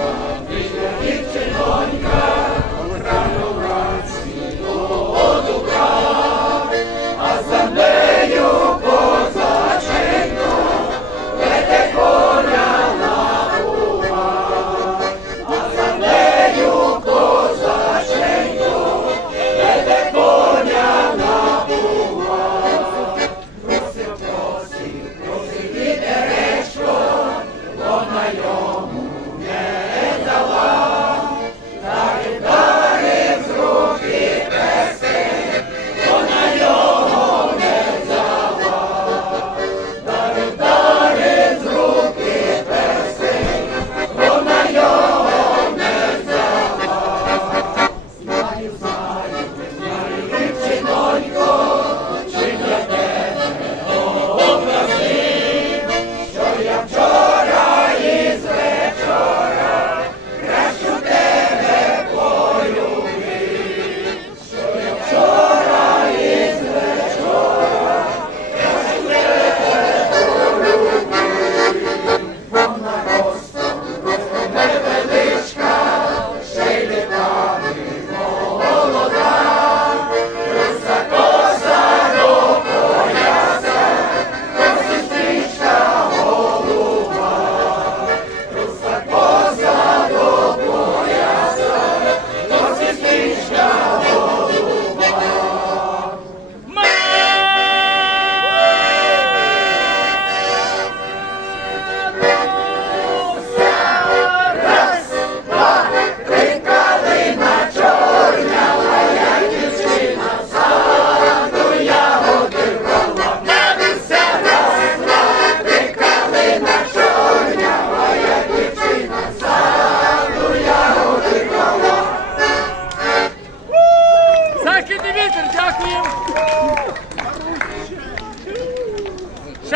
Amen.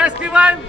Де співаємо?